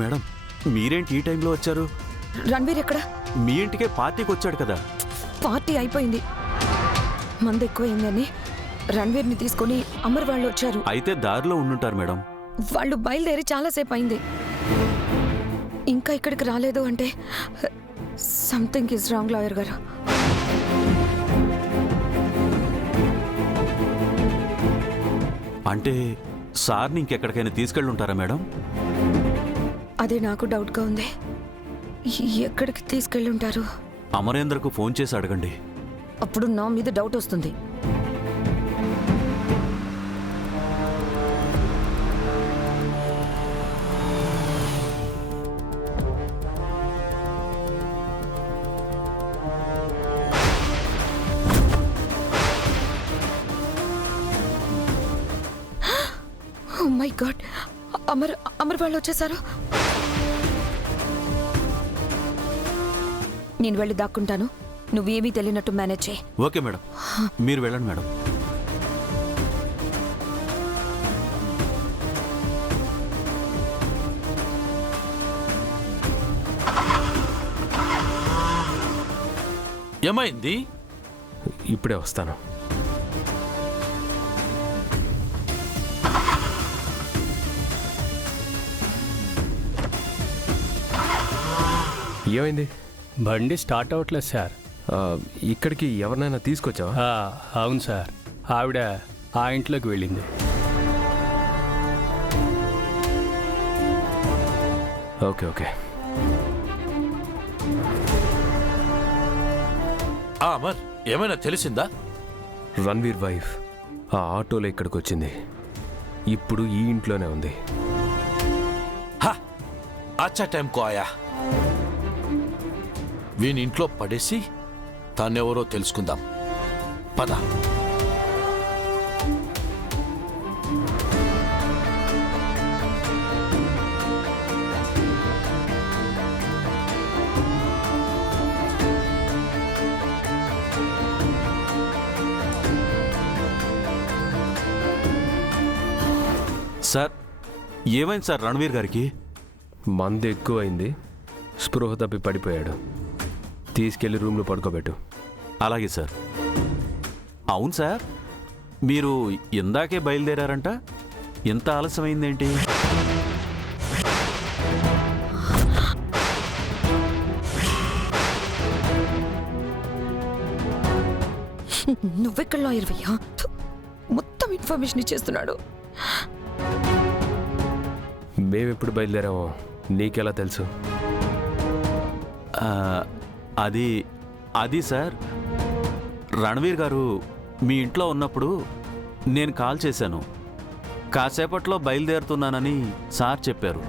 Madam మీరేంటి ఈ టైంలో వచ్చారు? రణ్వీర్ ఎక్కడ? మీ ఇంటికే పార్టీకి వచ్చాడు కదా. పార్టీ అయిపోయింది, మంది ఎక్కువైందని రణ్వీర్ని తీసుకొని అమర్ వాళ్ళు వచ్చారు. అయితే దారిలో ఉండుంటారు మేడం. వాళ్ళు బయలుదేరి చాలాసేపు అయింది, ఇంకా ఇక్కడికి రాలేదు అంటే సంథింగ్ ఈజ్ రాంగ్ లాయర్ గారు. అంటే సార్ని ఇంకెక్కడికైనా తీసుకెళ్ళి ఉంటారా మేడం? అదే నాకు డౌట్గా ఉంది. ఎక్కడికి తీసుకెళ్ళి ఉంటారు? అమరేంద్రకు ఫోన్ చేసి అడగండి. అప్పుడు నా మీద డౌట్ వస్తుంది. ఓ మై గాడ్, అమర్ వాళ్ళు వచ్చేసారు. నేను వెళ్ళి దాక్కుంటాను, నువ్వేమీ తెలియనట్టు మేనేజ్ చేయి. ఓకే మేడం, మీరు వెళ్ళండి మేడం. ఏమైంది? ఇప్పుడే వస్తాను. ఏమైంది? బండి స్టార్ట్ అవ్వట్లేదు సార్. ఇక్కడికి ఎవరినైనా తీసుకొచ్చావా? అవును సార్, ఆవిడ ఆ ఇంట్లోకి వెళ్ళింది. Okay okay. అమర్, ఏమైనా తెలిసిందా? రణ్వీర్ వైఫ్ ఆ ఆటోలో ఇక్కడికి వచ్చింది, ఇప్పుడు ఈ ఇంట్లోనే ఉంది. అచ్చా టైం కో ఆయా. వీని ఇంట్లో పడేసి తానెవరో తెలుసుకుందాం, పద. సార్ ఏమైంది సార్ రణ్వీర్ గారికి? మందు ఎక్కువైంది, స్పృహ తప్పి పడిపోయాడు. తీసుకెళ్లి రూమ్లో పడుకోబెట్టు. అలాగే సార్. అవును సార్, మీరు ఇందాకే బయలుదేరారంట, ఎంత ఆలస్యమైందేంటి? నువ్వెక్కడ లాయర్వయ్యా? మొత్తం ఇన్ఫర్మేషన్ ఇచ్చేస్తున్నాడు. మేమెప్పుడు బయలుదేరామో నీకెలా తెలుసు? అది సార్, రణ్వీర్ గారు మీ ఇంట్లో ఉన్నప్పుడు నేను కాల్ చేశాను, కాసేపట్లో బయలుదేరుతున్నానని సార్ చెప్పారు.